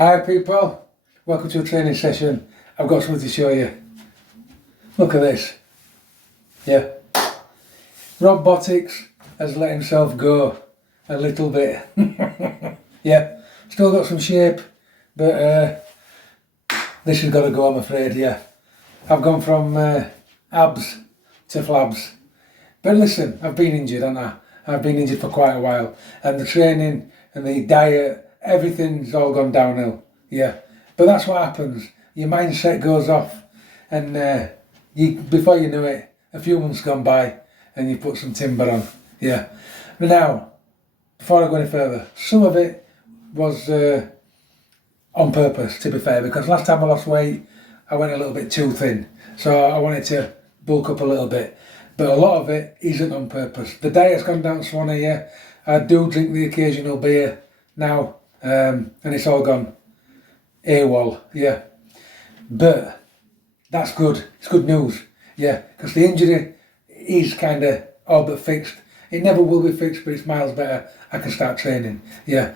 Hi people, welcome to a training session. I've got something to show you. Look at this. Yeah. Rob-Botics has let himself go a little bit. Yeah, still got some shape, but this has got to go, I'm afraid. Yeah, I've gone from abs to flabs. But listen, I've been injured, haven't I? I've been injured for quite a while, and the training and the diet, everything's all gone downhill. Yeah, but that's what happens. Your mindset goes off, and before you know it, a few months gone by, and you put some timber on. Yeah. But now, before I go any further, some of it was on purpose, to be fair, because last time I lost weight, I went a little bit too thin, so I wanted to bulk up a little bit. But a lot of it isn't on purpose. The diet's gone down Swanee, yeah. I do drink the occasional beer now, and it's all gone AWOL, yeah. But that's good. It's good news, yeah, because the injury is kind of all but fixed. It never will be fixed, but it's miles better. I can start training, yeah.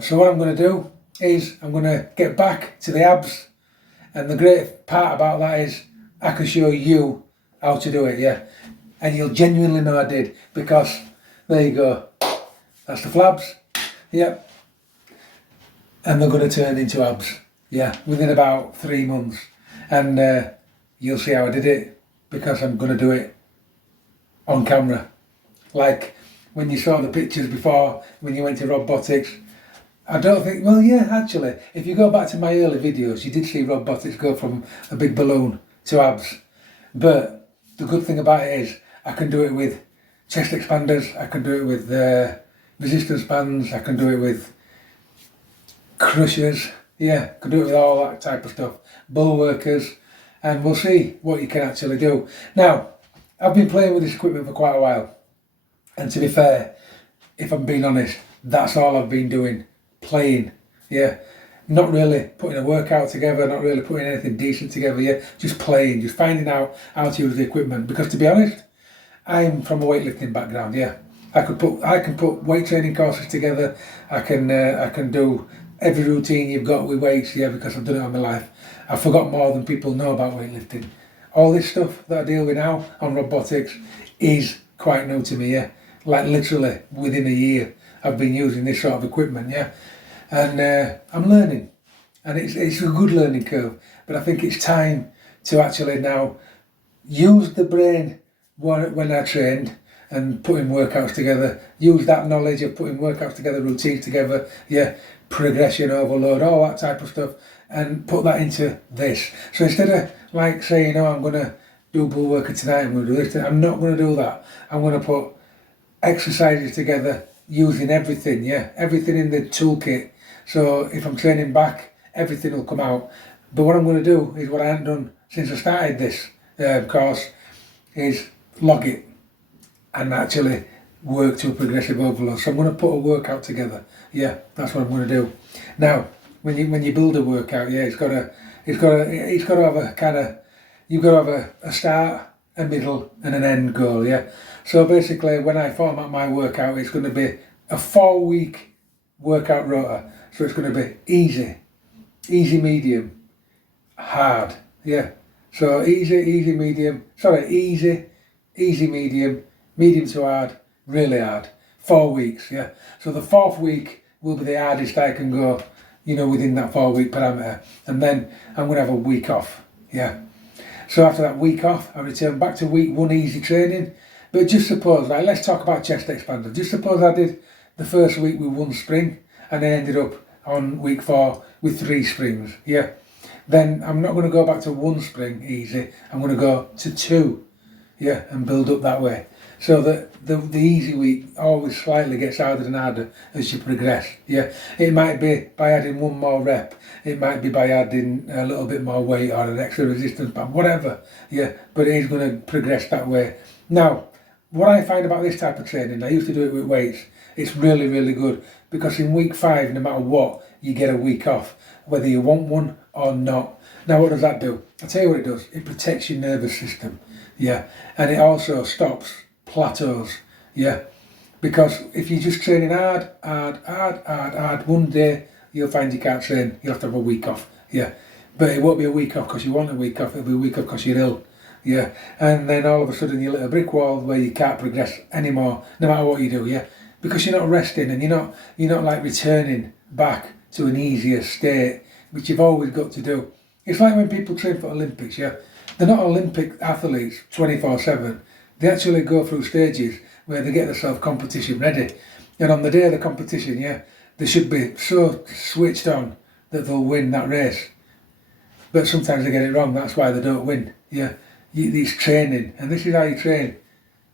So what I'm going to do is I'm going to get back to the abs, and the great part about that is I can show you how to do it, yeah. And you'll genuinely know I did, because there you go. That's the flabs, yeah. And they're going to turn into abs, yeah, within about 3 months. And you'll see how I did it, because I'm going to do it on camera. Like when you saw the pictures before, when you went to Rob-Botics, I don't think, well, yeah, actually, if you go back to my early videos, you did see Rob-Botics go from a big balloon to abs. But the good thing about it is I can do it with chest expanders, I can do it with resistance bands, I can do it with crushers, yeah, I can do it with all that type of stuff, bull workers, and we'll see what you can actually do. Now, I've been playing with this equipment for quite a while, and to be fair, if I'm being honest, that's all I've been doing, playing, yeah. Not really putting a workout together, not really putting anything decent together, yeah. Just playing, just finding out how to use the equipment. Because to be honest, I'm from a weightlifting background, yeah. I can put weight training courses together. I can do every routine you've got with weights, yeah, because I've done it all my life. I've forgot more than people know about weightlifting. All this stuff that I deal with now on Rob-Botics is quite new to me, yeah. Like literally within a year, I've been using this sort of equipment, yeah. And I'm learning, and it's a good learning curve, but I think it's time to actually now use the brain when I trained and putting workouts together, use that knowledge of putting workouts together, routines together, yeah, progression overload, all that type of stuff, and put that into this. So instead of like saying, oh, I'm going to do bull worker tonight, I'm going to do this, I'm not going to do that. I'm going to put exercises together using everything, yeah, everything in the toolkit. So if I'm training back, everything will come out. But what I'm going to do is what I haven't done since I started this course is log it and actually work to a progressive overload. So I'm going to put a workout together. Yeah, that's what I'm going to do. Now, when you build a workout, yeah, it's got to have a kind of, you've got to have a start, a middle, and an end goal. Yeah. So basically, when I format my workout, it's going to be a 4-week workout rota. So it's going to be easy, medium, hard, yeah. So easy, medium, medium to hard, really hard. 4 weeks, yeah. So the 4th week will be the hardest I can go, you know, within that 4-week parameter. And then I'm going to have a week off, yeah. So after that week off, I return back to week 1 easy training. But just suppose, like, let's talk about chest expander. Just suppose I did the first week with 1 spring, and then ended up on week 4 with 3 springs, yeah. Then I'm not going to go back to 1 spring easy, I'm going to go to 2, yeah, and build up that way. So that the easy week always slightly gets harder and harder as you progress, yeah. It might be by adding 1 more rep, it might be by adding a little bit more weight or an extra resistance band, whatever, yeah, but it is going to progress that way. Now, what I find about this type of training, I used to do it with weights, it's really, really good, because in week 5, no matter what, you get a week off, whether you want one or not. Now, what does that do? I'll tell you what it does. It protects your nervous system, yeah, and it also stops plateaus, yeah, because if you're just training hard, one day, you'll find you can't train. You'll have to have a week off. Yeah, but it won't be a week off because you want a week off. It'll be a week off because you're ill. Yeah, and then all of a sudden you're at a brick wall where you can't progress anymore, no matter what you do. Yeah, because you're not resting and you're not like returning back to an easier state, which you've always got to do. It's like when people train for Olympics. Yeah, they're not Olympic athletes 24/7. They actually go through stages where they get themselves competition ready, and on the day of the competition, yeah, they should be so switched on that they'll win that race. But sometimes they get it wrong. That's why they don't win. Yeah. It's training, and this is how you train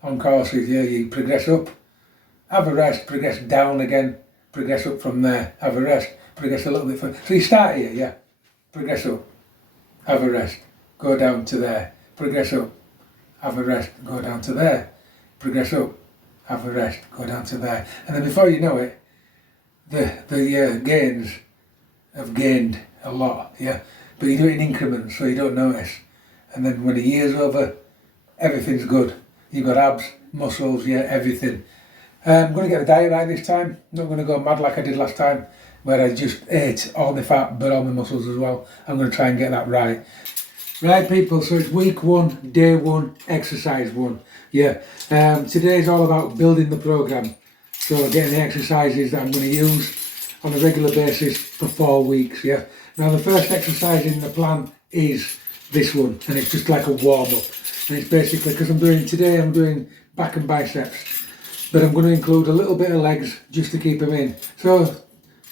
on courses. Yeah, you progress up, have a rest, progress down again, progress up from there, have a rest, progress a little bit further. So you start here, yeah, progress up, have a rest, go down to there, progress up, have a rest, go down to there, progress up, have a rest, go down to there, and then before you know it, the gains have gained a lot, yeah. But you do it in increments, so you don't notice. And then when a year's over, everything's good. You've got abs, muscles, yeah, everything. I'm going to get the diet right this time. I'm not going to go mad like I did last time, where I just ate all the fat but all my muscles as well. I'm going to try and get that right. Right, people, so it's week 1, day 1, exercise 1. Yeah, today's all about building the programme. So getting the exercises that I'm going to use on a regular basis for 4 weeks, yeah. Now the first exercise in the plan is this one, and it's just like a warm-up, and it's basically because I'm doing back and biceps, but I'm going to include a little bit of legs just to keep them in. So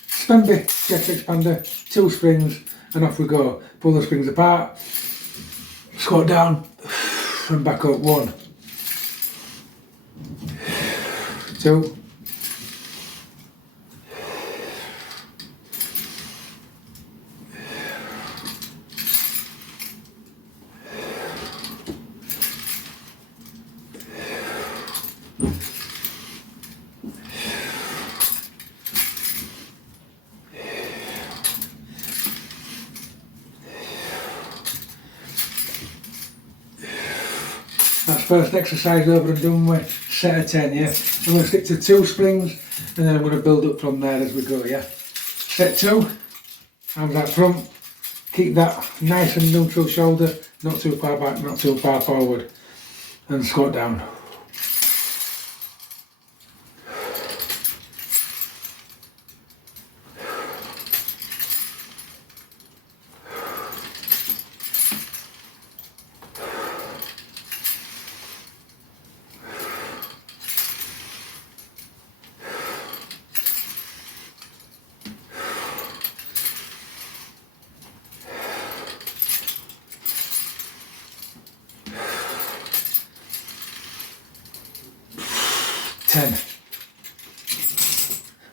stand big chest expander, 2 springs, and off we go. Pull the springs apart, squat down and back up. 1, 2, 'That's first exercise over and done with. Set of 10, yeah. I'm going to stick to 2 springs, and then I'm going to build up from there as we go, yeah. Set 2, hands out front, keep that nice and neutral shoulder, not too far back, not too far forward, and squat down.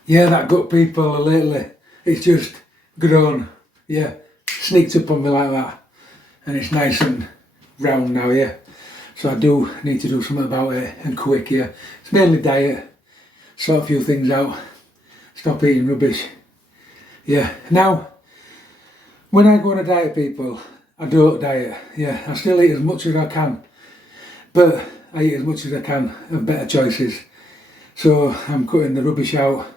Yeah, that gut, people, lately, it's just grown, yeah, sneaked up on me like that, and it's nice and round now, yeah, so I do need to do something about it, and quick, yeah. It's mainly diet, sort a few things out, stop eating rubbish, yeah. Now, when I go on a diet, people, I don't diet, yeah, I still eat as much as I can, but I eat as much as I can of better choices. So I'm cutting the rubbish out,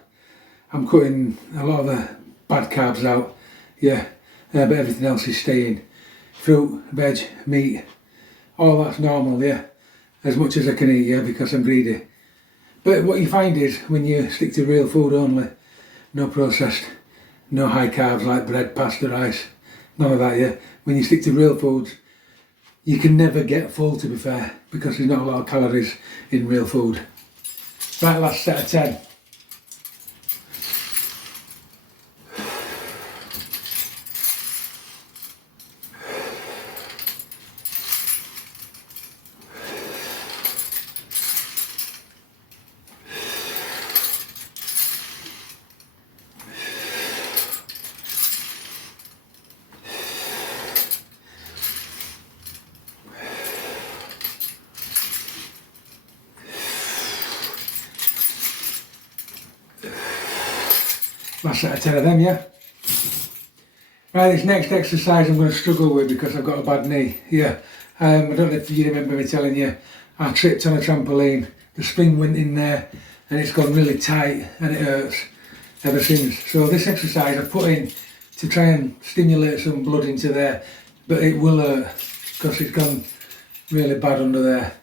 I'm cutting a lot of the bad carbs out, yeah, but everything else is staying. Fruit, veg, meat, all that's normal, yeah, as much as I can eat, yeah, because I'm greedy. But what you find is, when you stick to real food only, no processed, no high carbs like bread, pasta, rice, none of that, yeah. When you stick to real foods, you can never get full, to be fair, because there's not a lot of calories in real food. Right, last set of 10. Last set of 10 of them, yeah. Right, this next exercise I'm going to struggle with because I've got a bad knee, yeah. I don't know if you remember me telling you, I tripped on a trampoline, the spring went in there and it's gone really tight and it hurts. ever since. So this exercise I've put in to try and stimulate some blood into there, but it will hurt because it's gone really bad under there.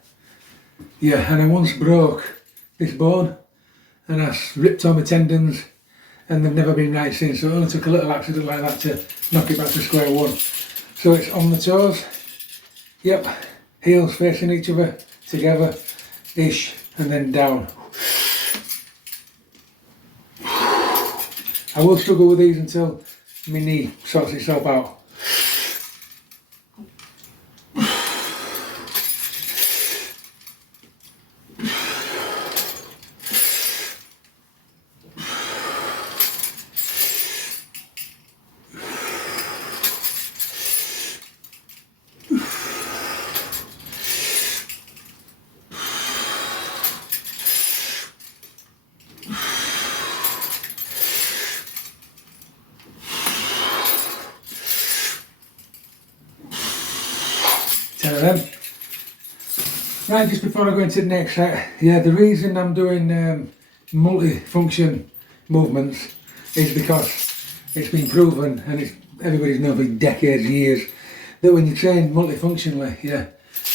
Yeah, and I once broke this bone and I ripped all my tendons and they've never been right since. So it only took a little accident like that to knock it back to square one. So it's on the toes, yep, heels facing each other together, ish, and then down. I will struggle with these until my knee sorts itself out. Right, just before I go into the next set, yeah, the reason I'm doing multi-function movements is because it's been proven, and everybody's known for decades, years, that when you train multifunctionally, yeah,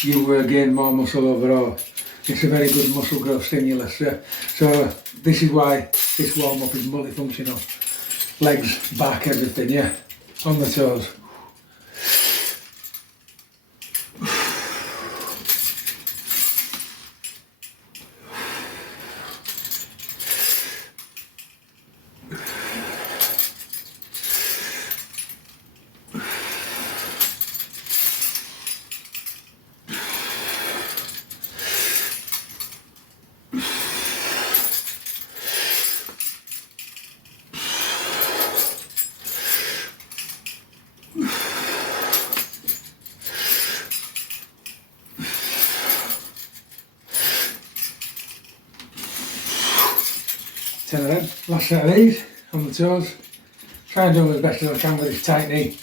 you gain more muscle overall. It's a very good muscle growth stimulus. Yeah. So this is why this warm-up is multifunctional. Legs, back, everything, yeah, on the toes. Ten of them. Last set of these on the toes. Try and do them as best as I can with this tight knee.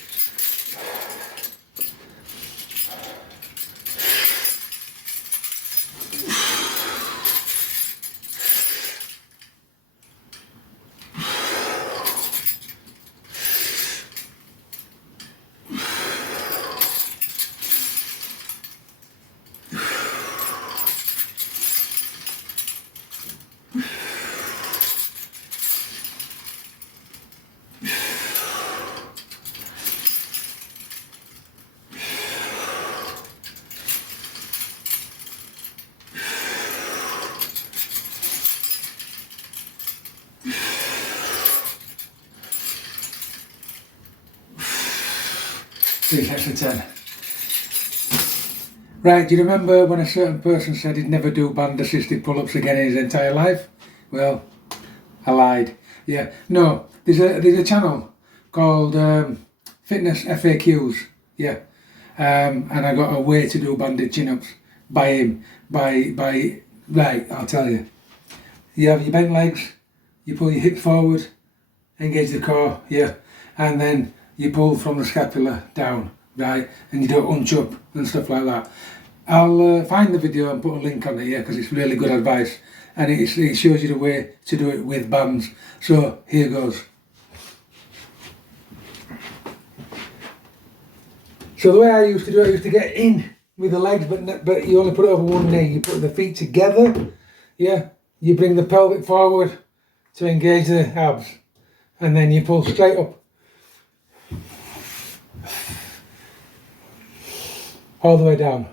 Three sets of 10. Right, do you remember when a certain person said he'd never do band assisted pull-ups again in his entire life? Well, I lied. Yeah, no, there's a channel called Fitness FAQs. Yeah, and I got a way to do banded chin-ups by him. Right, I'll tell you. You have your bent legs, you pull your hips forward, engage the core, yeah, and then you pull from the scapula down, right, and you don't hunch up and stuff like that. I'll find the video and put a link on it, yeah, because it's really good advice, and it shows you the way to do it with bands. So here goes. So the way I used to do it, I used to get in with the legs, but you only put it over one knee. You put the feet together, yeah. You bring the pelvic forward to engage the abs, and then you pull straight up. All the way down.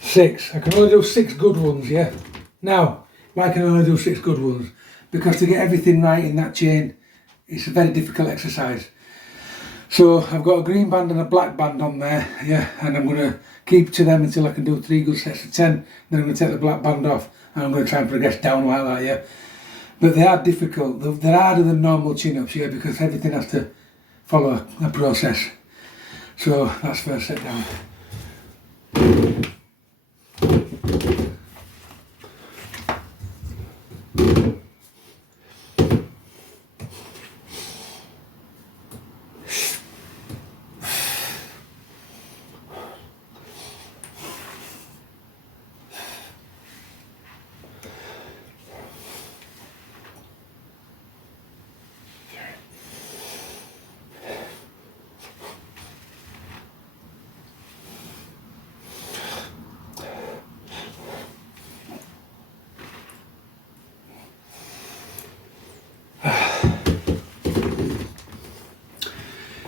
Six. I can only do 6 good ones, yeah. Now, why can I only do 6 good ones? Because to get everything right in that chain, it's a very difficult exercise. So I've got a green band and a black band on there, yeah, and I'm going to keep to them until I can do 3 good sets of 10. Then I'm going to take the black band off and I'm going to try and progress down like that, yeah. But they are difficult. They're harder than normal chin-ups, yeah, because everything has to follow the process. So that's first set down.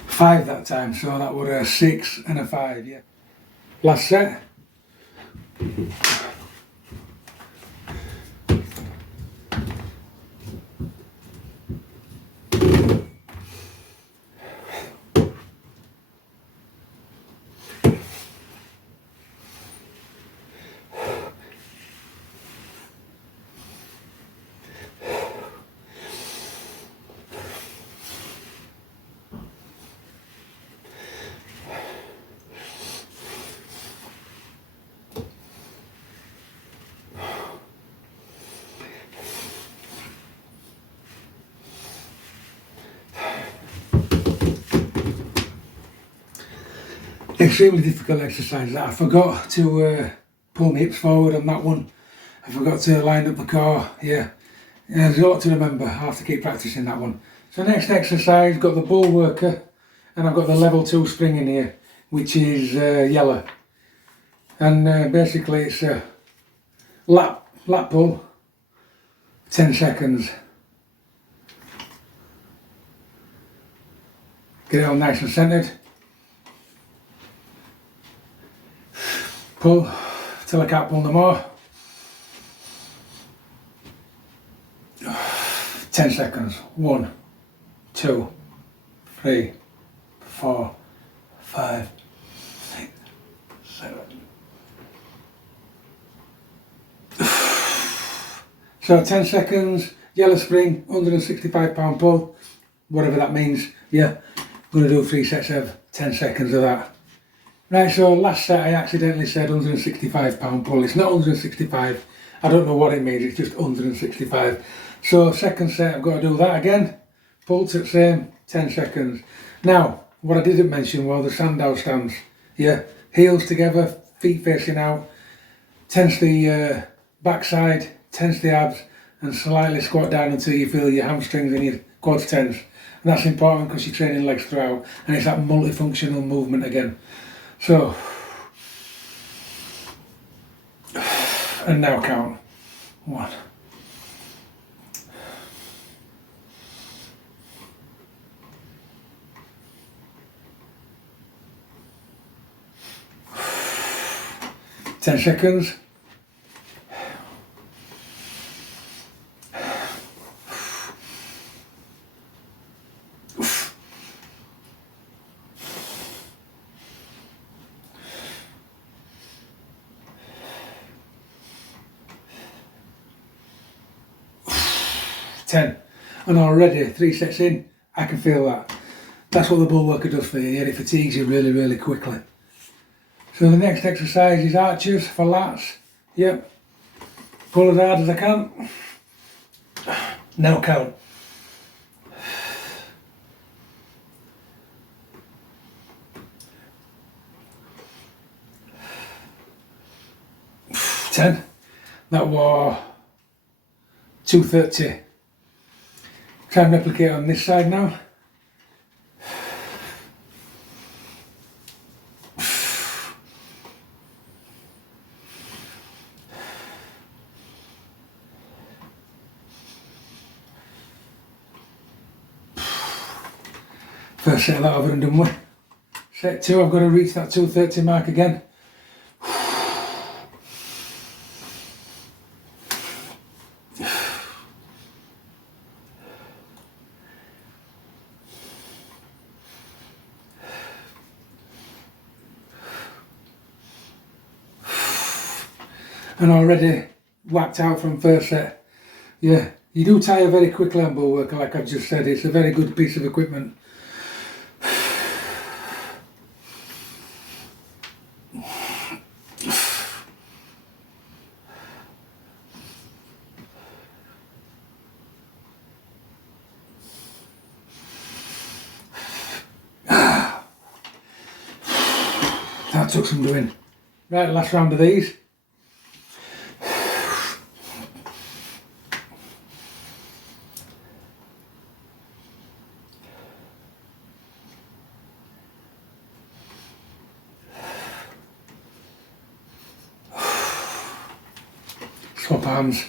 Five that time, so that were a 6 and a 5, yeah. Last set. Extremely difficult exercise that. I forgot to pull my hips forward on that one. I forgot to line up the core, yeah. There's a lot to remember. I have to keep practicing that one. So next exercise, got the bull worker, and I've got the level 2 spring in here, which is yellow. And basically it's a lat pull, 10 seconds. Get it all nice and centered. Pull till I can't pull no more. 10 seconds. 1, 2, 3, 4, 5, 6, 7. So 10 seconds, yellow spring, 165 pound pull, whatever that means. Yeah, I'm going to do 3 sets of 10 seconds of that. Right, so last set I accidentally said 165 pound pull. It's not 165. I don't know what it means, it's just 165. So second set I've got to do that again. Pull to the same, 10 seconds. Now, what I didn't mention were the Sandow stance. Yeah, heels together, feet facing out. Tense the backside, tense the abs, and slightly squat down until you feel your hamstrings and your quads tense. And that's important because you're training legs throughout, and it's that multifunctional movement again. So, and now count. 1. 10 seconds. 10. And already 3 sets in, I can feel that. That's what the bull worker does for you, yeah, it fatigues you really, really quickly. So the next exercise is arches for lats. Yep. Pull as hard as I can. Now count. 10. That was 230. Try and replicate on this side now. First set of that over and done with. Set 2, I've got to reach that 230 mark again. And already whacked out from first set. Yeah, you do tire very quickly on bull worker, like I've just said. It's a very good piece of equipment. took some doing. Right, last round of these. Swap arms.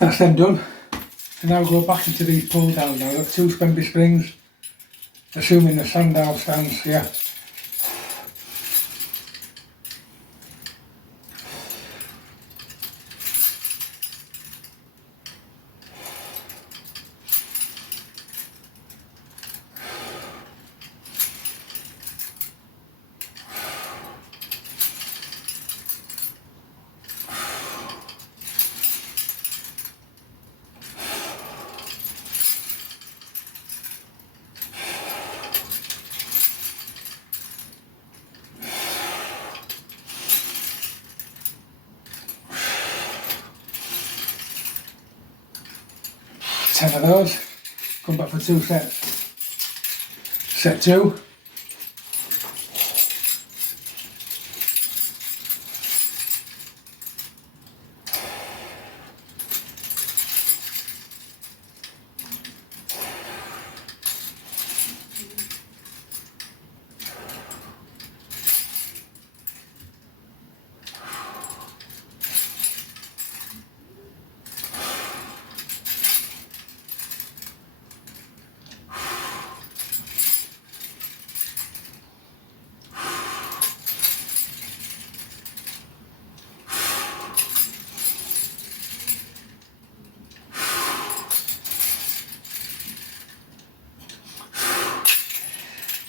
That's them done. And now go back into these pull down now. I've got 2 spemby springs, assuming the sandown stands, yeah. Ten of those. Come back for 2 sets. Set 2.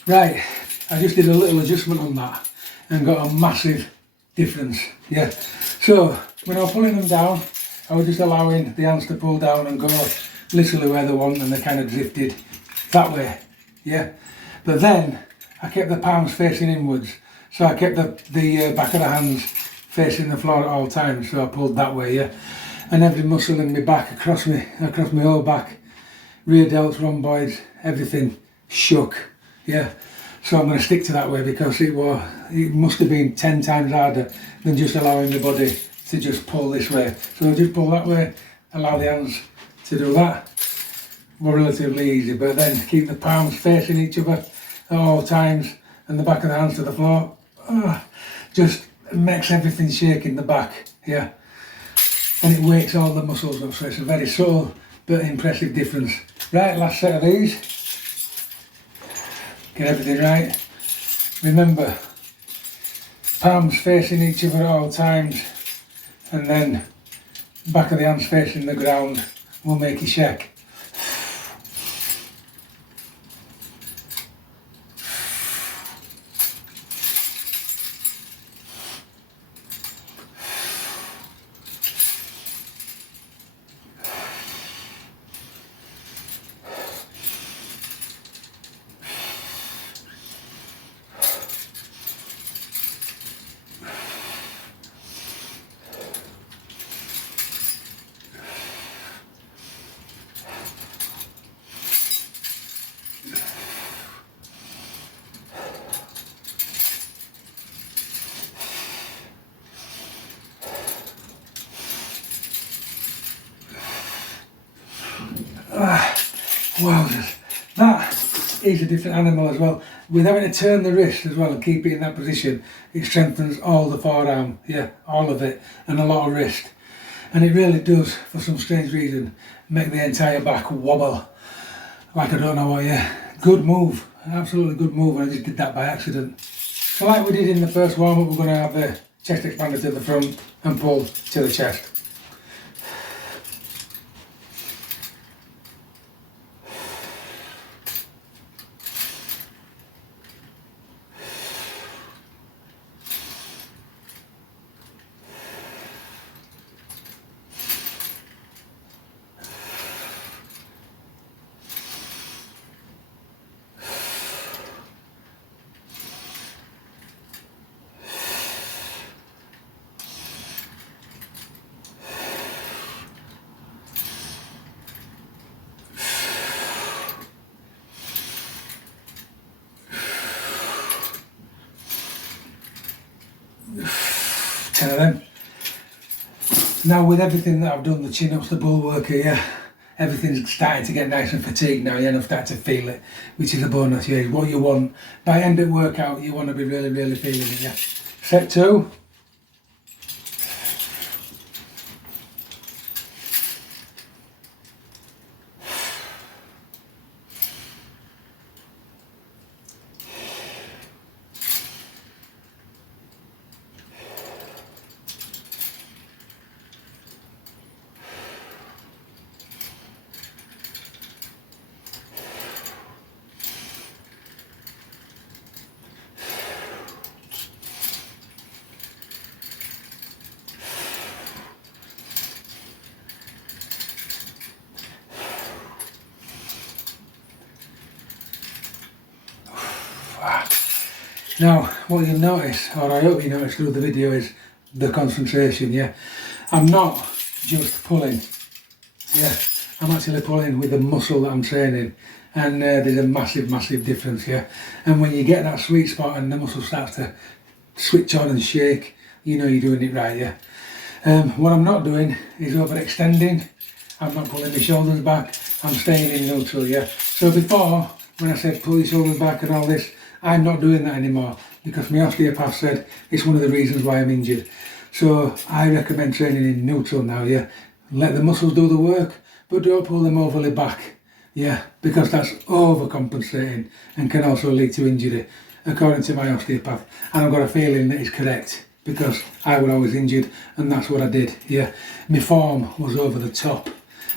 Right, I just did a little adjustment on that and got a massive difference, yeah. So, when I was pulling them down, I was just allowing the hands to pull down and go literally where they want, and they kind of drifted that way, yeah. But then, I kept the palms facing inwards, so I kept the back of the hands facing the floor at all times, so I pulled that way, yeah. And every muscle in my back, across my whole back, rear delts, rhomboids, everything shook. Yeah, so I'm going to stick to that way because it must have been 10 times harder than just allowing the body to just pull this way. So I just pull that way, allow the hands to do that. More relatively easy, but then keep the palms facing each other at all times and the back of the hands to the floor. Just makes everything shake in the back, yeah. And it wakes all the muscles up, so it's a very subtle but impressive difference. Right, last set of these. Get everything right. Remember, palms facing each other at all times, and then back of the hands facing the ground will make you shake. Wow, that is a different animal as well. With having to turn the wrist as well and keep it in that position, it strengthens all the forearm, yeah, all of it, and a lot of wrist. And it really does, for some strange reason, make the entire back wobble. Like I don't know what, yeah. Good move, absolutely good move, and I just did that by accident. So like we did in the first warm-up, we're going to have the chest expander to the front and pull to the chest. of them. Now with everything that I've done, the chin-ups, the bull worker, yeah, everything's starting to get nice and fatigued now, yeah, and I'm starting to feel it, which is a bonus, yeah, what you want. By end of workout, you want to be really, really feeling it, yeah. Set 2. Now, what you'll notice, or I hope you notice through the video, is the concentration, yeah. I'm not just pulling, yeah, I'm actually pulling with the muscle that I'm training, and there's a massive, massive difference, yeah. And when you get that sweet spot and the muscle starts to switch on and shake, you know you're doing it right, yeah. What I'm not doing is overextending. I'm not pulling my shoulders back, I'm staying in neutral, yeah. So before, when I said pull your shoulders back and all this, I'm not doing that anymore because my osteopath said it's one of the reasons why I'm injured. So I recommend training in neutral now, yeah. Let the muscles do the work, but don't pull them overly back, yeah, because that's overcompensating and can also lead to injury, according to my osteopath. And I've got a feeling that it's correct because I was always injured and that's what I did, yeah. My form was over the top,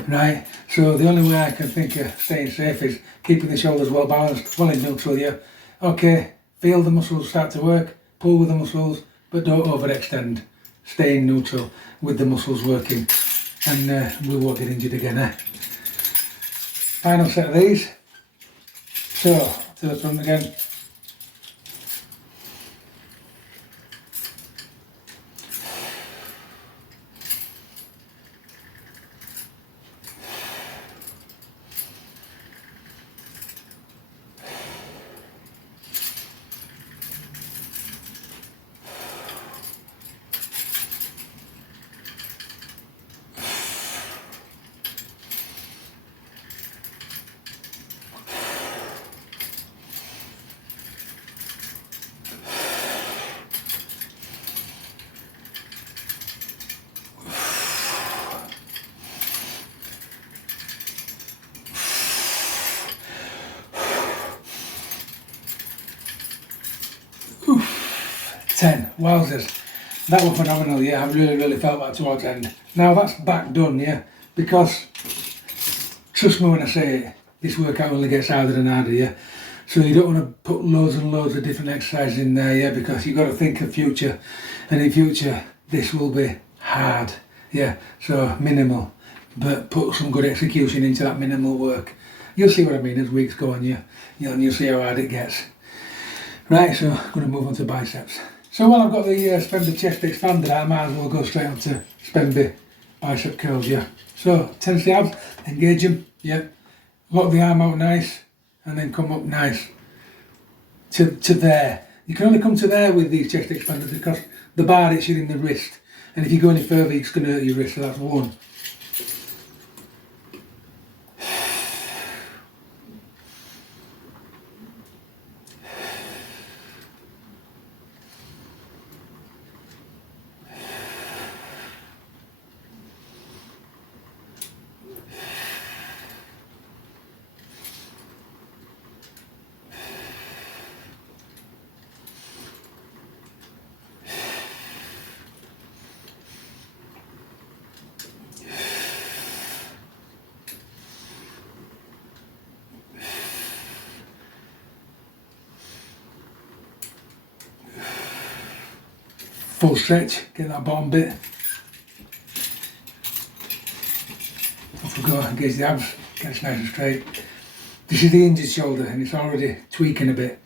right? So the only way I can think of staying safe is keeping the shoulders well balanced, well in neutral, yeah. Okay, feel the muscles start to work, pull with the muscles, but don't overextend. Stay in neutral with the muscles working, and we won't get injured again, eh? Final set of these. So, to the front again. Oof, 10, wowzers. That was phenomenal, yeah, I really felt that towards the end. Now that's back done, yeah, because, trust me when I say it, this workout only gets harder and harder, yeah. So you don't want to put loads and loads of different exercises in there, yeah, because you've got to think of future, and in future this will be hard, yeah, so minimal, but put some good execution into that minimal work. You'll see what I mean as weeks go on, yeah, and you'll see how hard it gets. Right, so I'm going to move on to biceps. So while I've got the Spemby chest expander, I might as well go straight on to Spemby bicep curls, yeah. So, tense the abs, engage them, yeah. Lock the arm out nice, and then come up nice to there. You can only come to there with these chest expanders because the bar hits you in the wrist. And if you go any further, it's going to hurt your wrist, so that's one. Full stretch, get that bottom bit. Off we go, engage the abs, get it nice and straight. This is the injured shoulder and it's already tweaking a bit.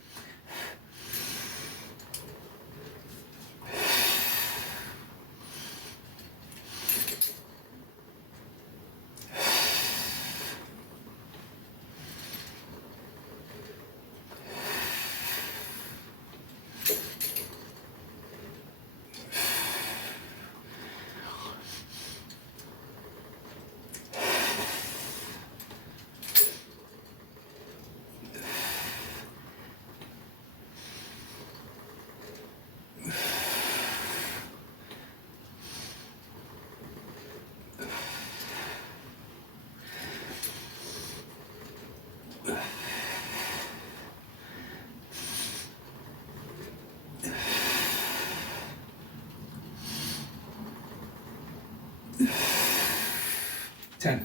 Ten.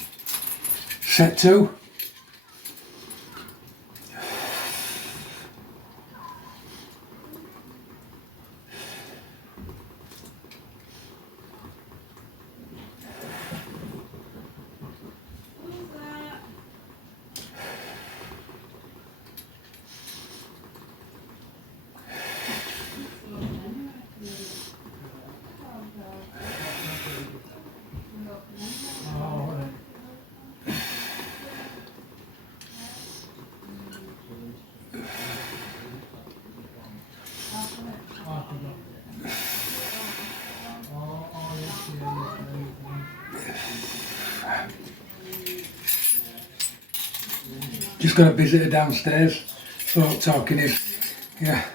Set 2. Just got a visitor downstairs. Thought talking is, yeah.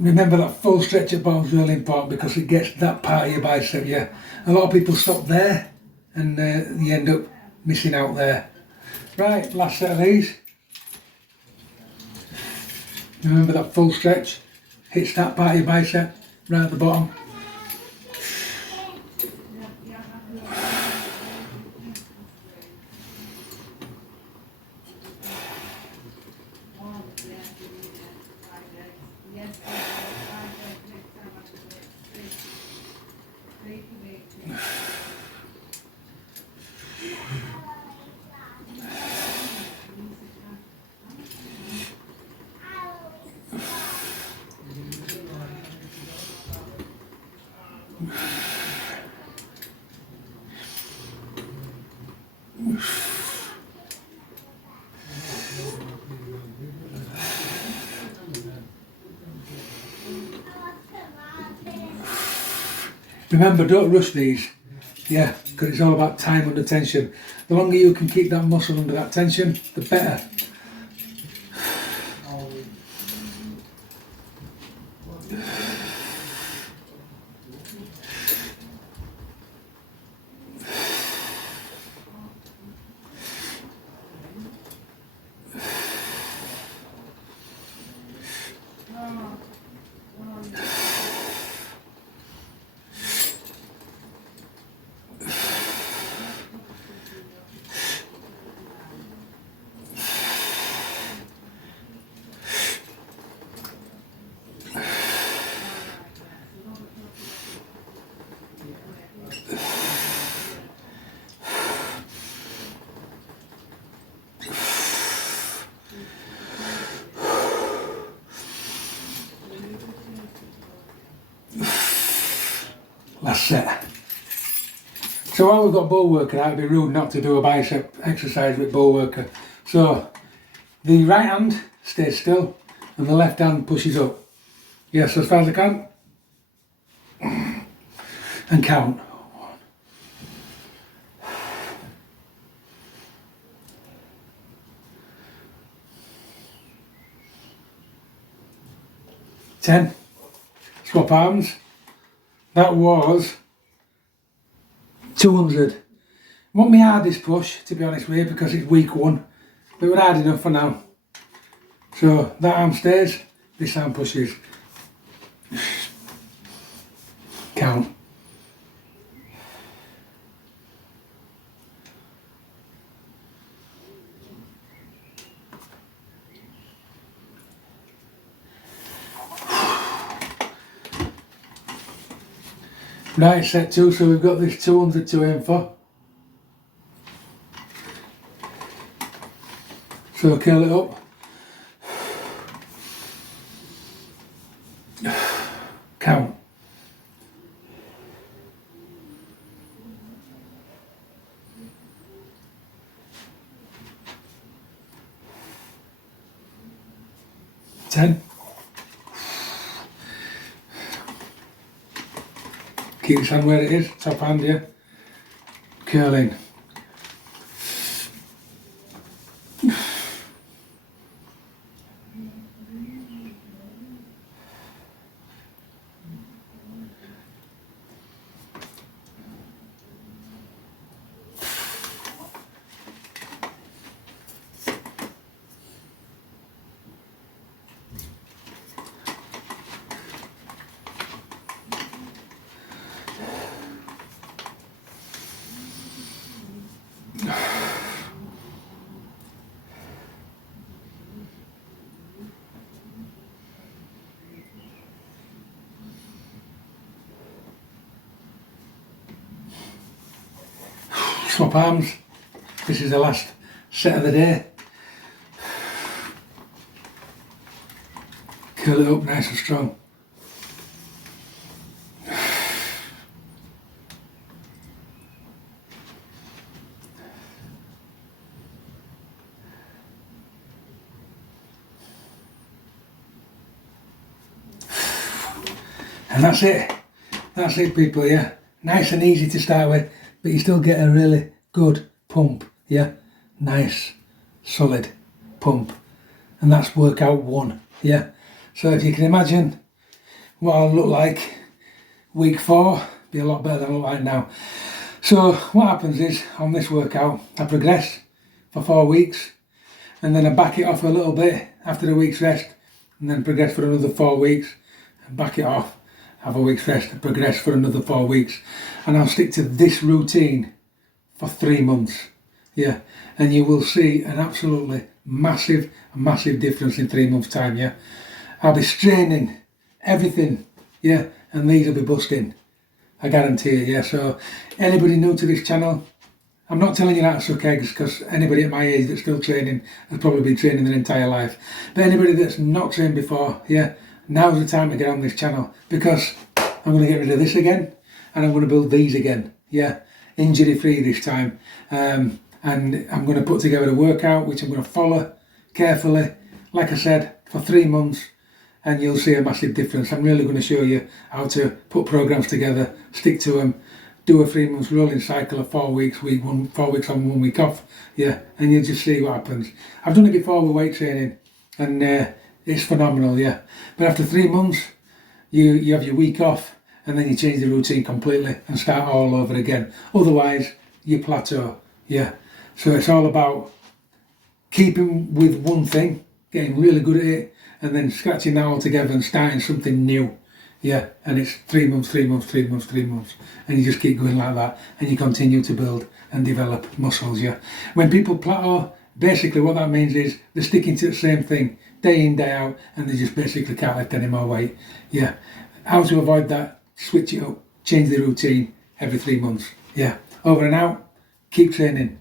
Remember that full stretch at bottom is really important because it gets that part of your bicep. Yeah, a lot of people stop there and you end up missing out there. Right, last set of these. Remember that full stretch hits that part of your bicep right at the bottom. Remember, don't rush these, yeah, because it's all about time under tension. The longer you can keep that muscle under that tension, the better. Last set. So while we've got bull worker, it'd be rude not to do a bicep exercise with bull worker. So the right hand stays still and the left hand pushes up. Yes, as far as I can. And count. 10. Swap arms. That was 200. Want my hardest push, to be honest with you, because it's week 1. But it was hard enough for now. So that arm stays, this arm pushes. Count. Right, set 2, so we've got this 200 to aim for. So curl it up. Count. Ten. Keep your hand where it is, top hand, yeah. Curling. Swap arms. This is the last set of the day. Curl it up nice and strong. And that's it. That's it, people, yeah. Nice and easy to start with, but you still get a really good pump, yeah. Nice, solid pump. And that's workout one, yeah. So if you can imagine what I'll look like week 4, be a lot better than I look like now. So what happens is, on this workout, I progress for 4 weeks, and then I back it off a little bit after a week's rest, and then progress for another 4 weeks, and back it off, have a week's rest, and progress for another 4 weeks. And I'll stick to this routine for 3 months, yeah. And you will see an absolutely massive difference in 3 months' time, yeah. I'll be straining everything, yeah, and these will be busting, I guarantee you, yeah. So anybody new to this channel, I'm not telling you how to suck eggs, because anybody at my age that's still training has probably been training their entire life. But anybody that's not trained before, yeah, now's the time to get on this channel, because I'm going to get rid of this again, and I'm going to build these again, yeah, injury free this time. And I'm going to put together a workout which I'm going to follow carefully, like I said, for 3 months, and you'll see a massive difference. I'm really going to show you how to put programs together, stick to them, do a 3 months rolling cycle of 4 weeks, week 1, 4 weeks on, 1 week off, yeah, and you'll just see what happens. I've done it before with weight training, and it's phenomenal, yeah. But after 3 months, you have your week off, and then you change the routine completely and start all over again. Otherwise, you plateau, yeah. So it's all about keeping with one thing, getting really good at it, and then scratching that all together and starting something new, yeah. And it's 3 months, 3 months, 3 months, 3 months, and you just keep going like that, and you continue to build and develop muscles, yeah. When people plateau, basically what that means is they're sticking to the same thing day in, day out, and they just basically can't lift any more weight, yeah. How to avoid that? Switch it up, change the routine every 3 months, yeah. Over and out, keep training.